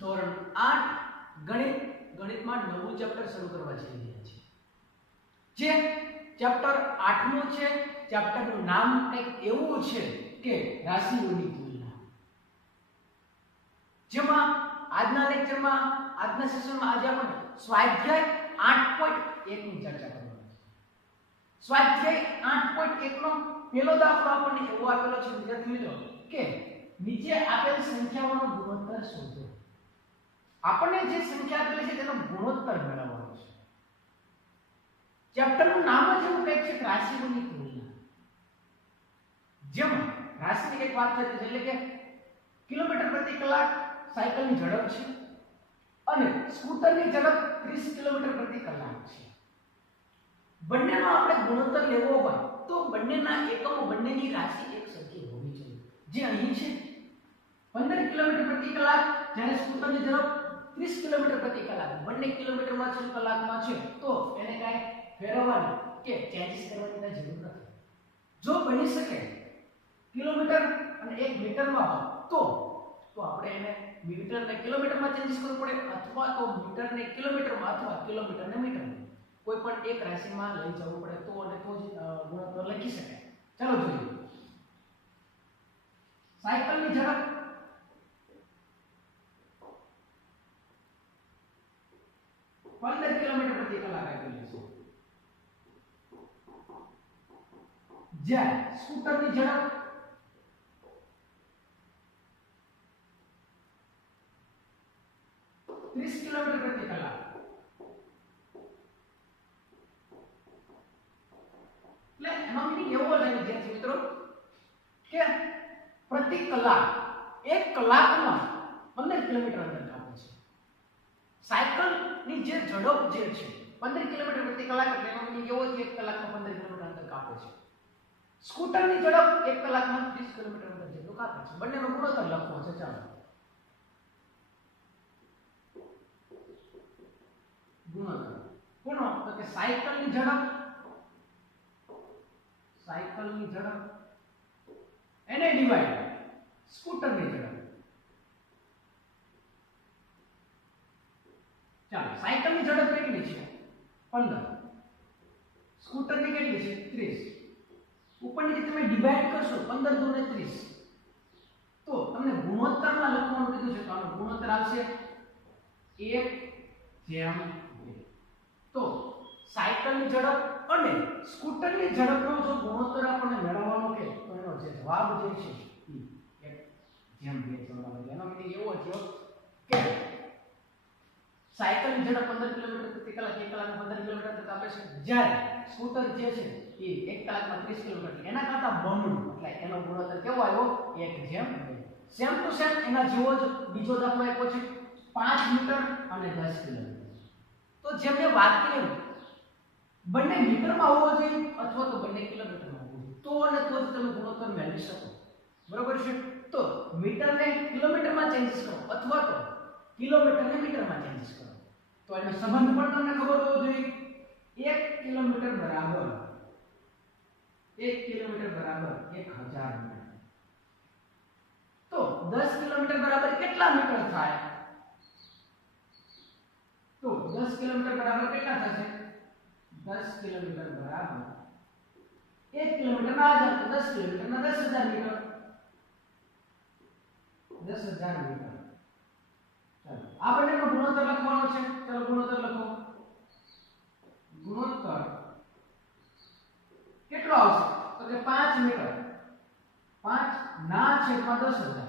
ધોરણ 8 ગણિતમાં નવું ચેપ્ટર શરૂ કરવા જઈ રહ્યા છીએ. જે ચેપ્ટર 8મું છે. ચેપ્ટરનું નામ કંઈક એવું છે કે રાશિઓની તુલના. જેમાં આજના લેક્ચરમાં આજના સેશનમાં આજે આપણે સ્વાધ્યાય 8.1 ની ચર્ચા કરવાની છે. સ્વાધ્યાય 8.1 નો પહેલો દાખલો આપણને એવો આપેલો છે વિદ્યાર્થી મિત્રો કે નીચે આપેલ સંખ્યાઓનો ગુણોત્તર શોધો. આપણને જે સંખ્યા આપેલી છે તેનો ગુણોત્તર મેળવવાનો છે. ચેપ્ટરનું નામ જ એવું કંઈક છે રાશિઓની તુલના. જેમાં રાશિની એક વાત થતી છે એટલે કે કિલોમીટર પ્રતિ કલાક સાયકલની ઝડપ છે અને સ્કૂટરની ઝડપ 30 કિલોમીટર પ્રતિ કલાક છે. બંનેનો આપણે ગુણોત્તર લેવો હોય તો બંનેના એકમો બંનેની રાશિ એક સરખી હોવી જોઈએ. જે અહીં છે 15 કિલોમીટર પ્રતિ કલાક જ્યારે સ્કૂટરની ઝડપ 30 કિલોમીટર પ્રતિ કલાક. બંને કિલોમીટરમાં છે કલાકમાં છે તો એને કાંઈ ફેરવવાની કે ચેન્જીસ કરવાની કાંઈ જરૂર નથી. જો બની શકે કિલોમીટર અને 1 મીટરમાં હોય તો આપણે એને મીટરને કિલોમીટરમાં ચેન્જીસ કરવું પડે અથવા તો મીટરને કિલોમીટરમાં અથવા કિલોમીટરને મીટરમાં કોઈ પણ એક રાશિમાં લઈ જવું પડે તો અને તો જ ગુણોત્તર લખી શકાય. ચાલો જોઈએ. સાયકલની ઝડપ 15 કિલોમીટર પ્રતિ કલાક આપેલી છે. જ્યારે સ્કૂટરની ઝડપ 30 કિલોમીટર પ્રતિ કલાક. એટલે એનો મીનિંગ એવો છે વિદ્યાર્થી મિત્રો કે પ્રતિ કલાક 1 કલાકમાં 15 કિલોમીટર અંતર કાપે છે. સાયકલની જે ઝડપ જે છે 15 કિલોમીટર પ્રતિ કલાક એટલે એનો મીનિંગ એવો છે 1 કલાકમાં 15 કિલોમીટર અંતર કાપે છે. સ્કૂટરની ઝડપ 1 કલાકમાં 30 કિલોમીટર અંતર જેટલું કાપે છે. બંનેનો ગુણોત્તર લખવો છે. ચાલો ગુણોત્તર કોનો તો કે સાયકલની ઝડપ એને ડિવાઇડ સ્કૂટરની ઝડપ. ચાલો સાયકલની ઝડપ કેટલી છે 15, સ્કૂટરની કેટલી છે 30. ઉપરની જે તમે ડિવાઇડ કરશો 15 દૂને 30 તો તમને ગુણોત્તરમાં લખવાનું કીધું છે તો આનો ગુણોત્તર આવશે 1:2. તો સાયકલની ઝડપ અને સ્કૂટરની ઝડપનો જો ગુણોત્તર આપણને મેળવવાનો કે તો એનો જે જવાબ જે છે એ 1:2 જવાબ આવે. એનો મીનિંગ એવો થયો કે સાયકલની ઝડપ 15 કિલોમીટર પ્રતિ કલાક 1 કલાકમાં 15 કિલોમીટર પ્રતિ કાપે છે. જ્યારે સ્કૂટર જે છે એ 1 કલાકમાં 30 કિલોમીટર એના કરતા બમણું એટલે એનો ગુણોત્તર કેવો આવ્યો 1:2. સેમ ટુ સેમ એના જેવો જ બીજો દાખલો આપ્યો છે 5 મીટર અને 10 કિલોમીટર. તો જેમ મેં વાત કરી બંને મીટરમાં હોવો જોઈએ અથવા તો બંને કિલોમીટરમાં હોવો જોઈએ તો અને તો જ તમે ગુણોત્તર મેળવી શકો. બરોબર છે. તો મીટરને કિલોમીટરમાં ચેન્જીસ કરો અથવા તો કિલોમીટરને મીટરમાં ચેન્જીસ કરો તો એનો સંબંધ પણ તમને ખબર હોવો જોઈએ. 1 કિલોમીટર બરાબર 1000 મીટર. તો 10 કિલોમીટર બરાબર કેટલા મીટર થાય? તો 10 કિલોમીટર બરાબર કેટલા થશે? 10 કિલોમીટર બરાબર 1 કિલોમીટરના 1000 તો 10 કિલોમીટરના 10000 મીટર. 10000 મીટર. ચાલો આ બંનેનો ગુણોત્તર લખવાનો છે. ચાલો ગુણોત્તર લખો. ગુણોત્તર કેટલો આવશે તો કે 5 મીટર 5 ના છેદમાં 10000.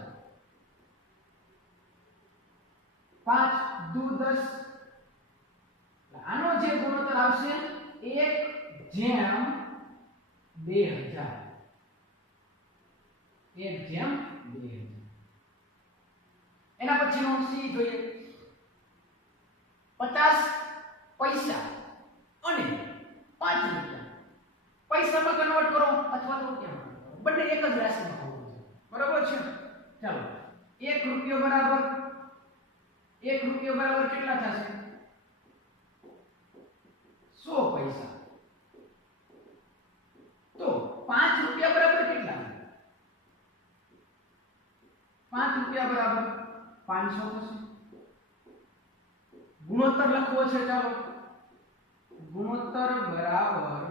5 દુ 10. આનો જે ગુણોત્તર આવશે 1:2000. 1:2000. એના પછીનો સી જોઈએ 50 પૈસા અને 5 રૂપિયા. પૈસામાં કન્વર્ટ કરો અથવા તો રૂપિયામાં કરો. બંને એક જ રાશિમાં હોવું જોઈએ. બરાબર છે. ચાલો 1 રૂપિયો બરાબર કેટલા થશે? 100 પૈસા. તો 5 રૂપિયા બરાબર કેટલા? 5 રૂપિયા બરાબર 500 થશે. ગુણોત્તર લખવો છે, ચાલો ગુણોત્તર બરાબર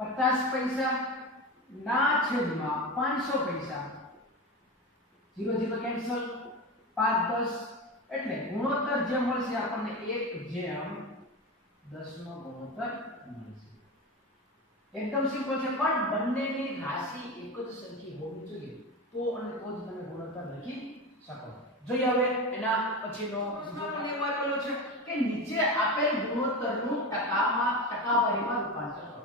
50 પૈસા ના છેદમાં 500 પૈસા, 0 0 કેન્સલ, 5 10 એટલે ગુણોત્તર જે મળશે આપણને 1/10 નો ગુણોત્તર મળશે. એકદમ સિમ્પલ છે, પણ બંનેની રાશિ એક જ સરખી હોવી જોઈએ તો અને તો જ તમે ગુણોત્તર લખી શકો. જોઈએ હવે એના પછીનો પ્રશ્ન પણ એવો આપેલો છે કે નીચે આપેલ ગુણોત્તરનું ટકાવારીમાં રૂપાંતર કરો.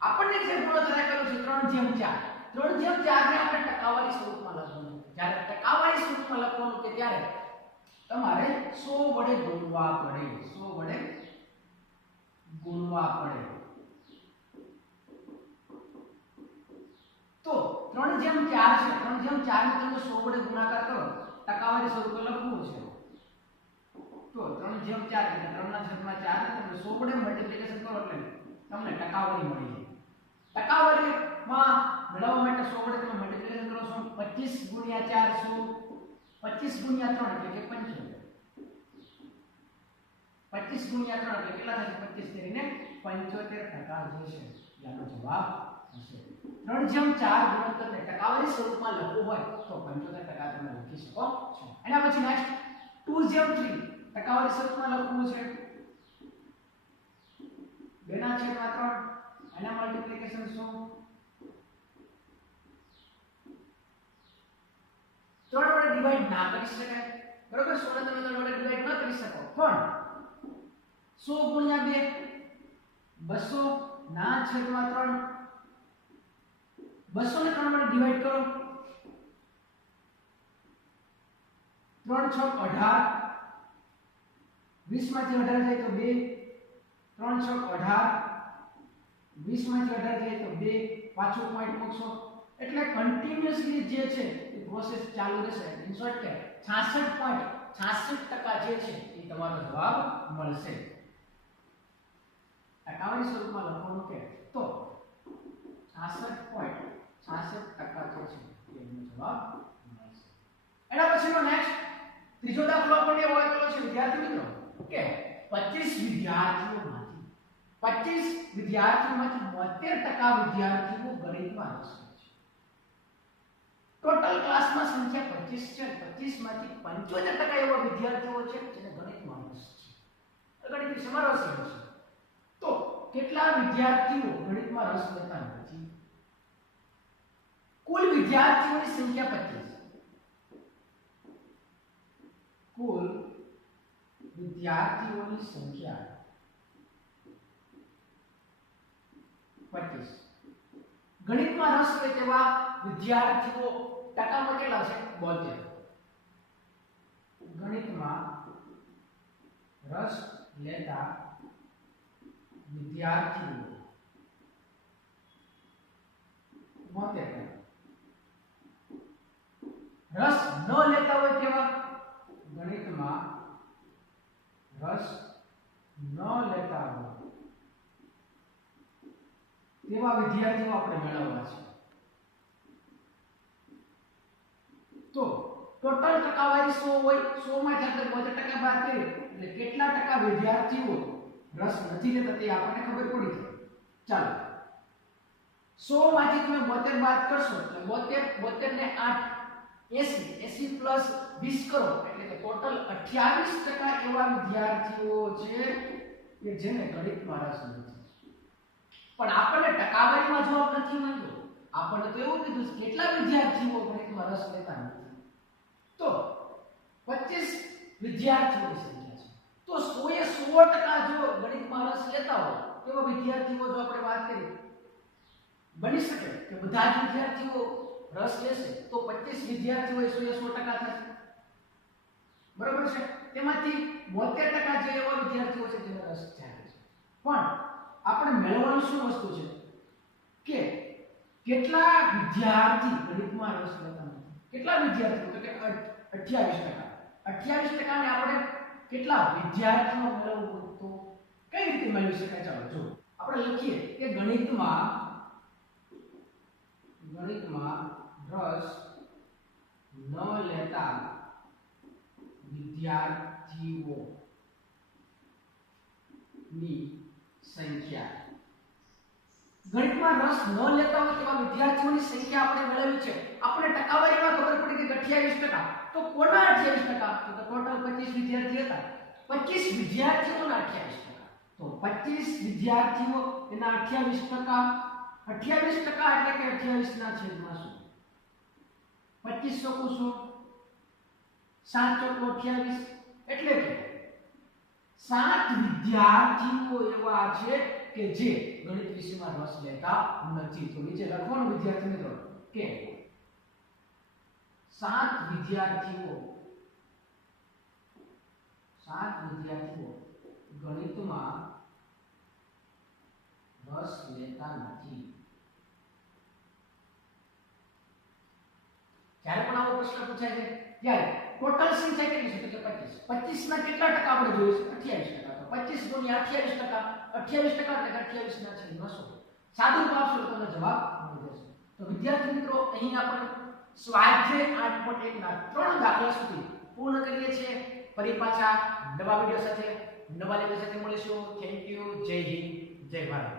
આપણને જે ગુણોત્તર આપેલો છે 3/4, 3/4 ને આપણે ટકાવારી સ્વરૂપમાં લખવાનું. જ્યારે ટકાવારી સ્વરૂપમાં લખવાનું કે ત્યારે તમારે 100 વડે ગુણવા પડે, 100 વડે ગુણવા પડે. તો 3/4 છે, 3/4 ને તમે 100 વડે ગુણાકાર કરો, ટકાવારી સ્વરૂપે લખવું છે. તો 3/4 એટલે 3/4 ને તમે 100 વડે મલ્ટીપ્લિકેશન કરો એટલે તમને ટકાવારી મળી જાય. ટકાવારીમાં મેળવવા માટે 100 વડે તમે મલ્ટીપ્લિકેશન કરો છો, 25 ગુણ્યા 4 25 ગુણ્યા 3 એટલે કે 75. 25 ગુણ્યા 3 એટલે કેટલા થશે? 25 કરીને 75% જે છે એનો જવાબ હશે. 3/4 ગુણોત્તરને ટકાવારી સ્વરૂપમાં લખવું હોય તો 75% તમે લખી શકો છો. એના પછી નેક્સ્ટ 2/3 ટકાવારી સ્વરૂપમાં લખવું છે 2/3 એના મલ્ટીપ્લિકેશન શું? 3 વડે ડિવાઈડ ના કરી શકાય, બરોબર? 100 ને તમે 3 વડે ડિવાઈડ ન કરી શકો, પણ 100 ગુણ્યા 2 200 ના છેદમાં 3, 200 ને 3 વડે ડિવાઈડ કરો, 3 6 18, 20 માંથી 18 જાય તો 2, 3 6 18, 20 માંથી 18 જાય તો 2, પાછો પોઈન્ટ મૂકશો એટલે કન્ટિન્યુઅસલી જે છે એ પ્રોસેસ ચાલુ રહેશે. ઇન શોર્ટ કે 66.66% જે છે એ તમારો જવાબ મળશે. ટકાવારી સ્વરૂપમાં લખવાનું કે તો 66.66% જે છે એનો જવાબ મળશે. એના પછીનો નેક્સ્ટ ત્રીજો દાખલો આપણને એવો આપેલો છે વિદ્યાર્થી મિત્રો કે 25 વિદ્યાર્થીઓમાંથી 72% વિદ્યાર્થીઓ ગણિતમાં રસ લે છે. ટોટલ ક્લાસમાં સંખ્યા 25 છે, 25 માંથી 75% એવા વિદ્યાર્થીઓ છે જેને ગણિતમાં રસ છે, ગણિત વિષયમાં રસ છે. તો કેટલા વિદ્યાર્થીઓ ગણિતમાં રસ લેતા નથી? કુલ વિદ્યાર્થીઓની સંખ્યા 25, કુલ વિદ્યાર્થીઓની સંખ્યા 25, ગણિતમાં રસ લે તેવા વિદ્યાર્થીઓ ટકામાં કેટલા છે? 72. ગણિતમાં રસ લેતા વિદ્યાર્થીઓ 72. રસ ન લેતા હોય તેવા, ગણિતમાં રસ ન લેતા હોય તેવા વિદ્યાર્થીઓ આપણે મેળવવા છે. તો ટોટલ ટકાવારી 100 હોય, 100 માંથી આપણે 72% બાદ કરીએ એટલે કેટલા ટકા વિદ્યાર્થીઓ રસ નથી લેતા તે આપણને ખબર પડી જાય. ચાલો 100 માંથી તમે 72 બાદ કરશો એટલે 72 ને 8 80 પ્લસ 20 કરો એટલે કે ટોટલ 28% એવા વિદ્યાર્થીઓ છે કે જેને ગણિતમાં રસ નથી. પણ આપણને ટકાવારીમાં જવાબ નથી મળ્યો, આપણને તો એવું કીધું છે કેટલા વિદ્યાર્થીઓ ગણિતમાં રસ લેતા નથી. તો 25 વિદ્યાર્થીઓની સંખ્યા છે, તો 100 એ 100% જો ગણિતમાં રસ લેતા હોય તેવા વિદ્યાર્થીઓ જો આપણે વાત કરીએ, બની શકે કે બધા જ વિદ્યાર્થીઓ રસ લેશે તો 25 વિદ્યાર્થીઓ 100 એ 100% થશે, બરાબર છે? તેમાંથી 72% જે એવા વિદ્યાર્થીઓ છે જેને રસ છે. પણ આપણે મેળવવાનું શું વસ્તુ છે કે કેટલા વિદ્યાર્થી ગણિતમાં રસ લેતા નથી? કેટલા વિદ્યાર્થીઓ? તો કે 28%. 28% ને આપણે કેટલા વિદ્યાર્થીઓ મેળવવું તો કઈ રીતે મેળવી શકાય? ચાલો જો આપણે લખીએ કે ગણિતમાં રસ ન લેતા વિદ્યાર્થીઓ વિદ્યાર્થીઓની સંખ્યા ગણિતમાં રસ ન લેતા હોય તેવા વિદ્યાર્થીઓની સંખ્યા આપણે મેળવી છે આપણે ટકાવારીમાં ખબર પડી કે 28% તો કોના 28% તો ટોટલ 25 વિદ્યાર્થી હતા 25 વિદ્યાર્થીઓના 28% તો 25 વિદ્યાર્થીઓ એના 28% 28% એટલે કે 28 ના છેદમાં શું 25 ચોકુ શું 7 ચોકુ 28 એટલે કે 7 વિદ્યાર્થીઓ એવા છે કે જે ગણિત વિષયમાં રસ લેતા નથી તો નીચે લખવાનું વિદ્યાર્થી મિત્રો કે 7 વિદ્યાર્થીઓ ગણિતમાં રસ લેતા નથી જ્યારે પણ આવો પ્રશ્ન પૂછાય છે ત્યારે ટોટલ સંખ્યા કેટલી છે એટલે 25 ના કેટલા ટકા આપણે જોઈએ છે 28% તો 25 ગુણ્યા 28% 28% એટલે 28 ના છેદમાં 100 સાદું આપશો તો તમને જવાબ મળી જશે તો વિદ્યાર્થી મિત્રો અહીં આપણે સ્વાધ્યાય 8.1 ના 3 દાખલા સુધી પૂર્ણ કરીએ છીએ ફરી પાછા નવા વિડિયો સાથે નવા લેક્ચર સાથે મળીશું થેન્ક યુ જય હિન્દ જય ભારત